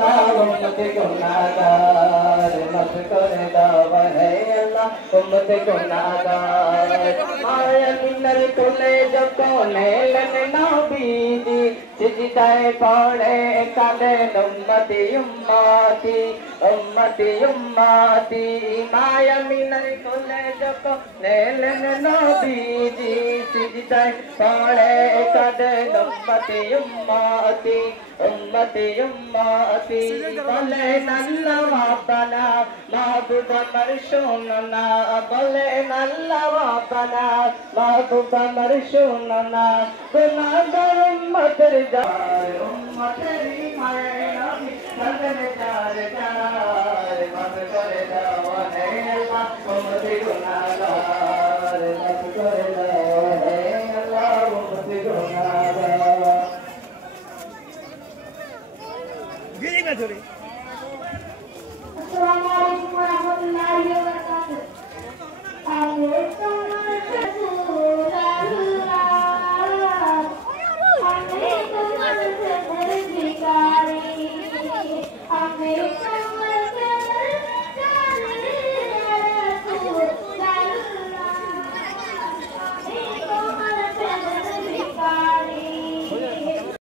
अल्लाह उम्मत गुनाहगार माफ कर दाव है अल्लाह उम्मत गुनाहगार माया मिनल कुले जब कोने लना बीजी सिजदाए पड़े काले उम्मती उम्मती उम्मती उम्मती माया मिनल कुले जब कोने लना बीजी सिजदाए पड़े काले उम्मती उम्मती उम्मती उम्मती बोले नल्ला वापना महबूब मरशूनना बोले नल्ला वापना महबूब मरशूनना गुनाहगार उम्मतर जार उम्मतरी माया नबी जार जार माफ कर दावा है अल्लाह उम्मती गुनाहगार माफ कर दावा है अल्लाह उम्मती गुनाहगार Assalamualaikum warahmatullahi wabarakatuh.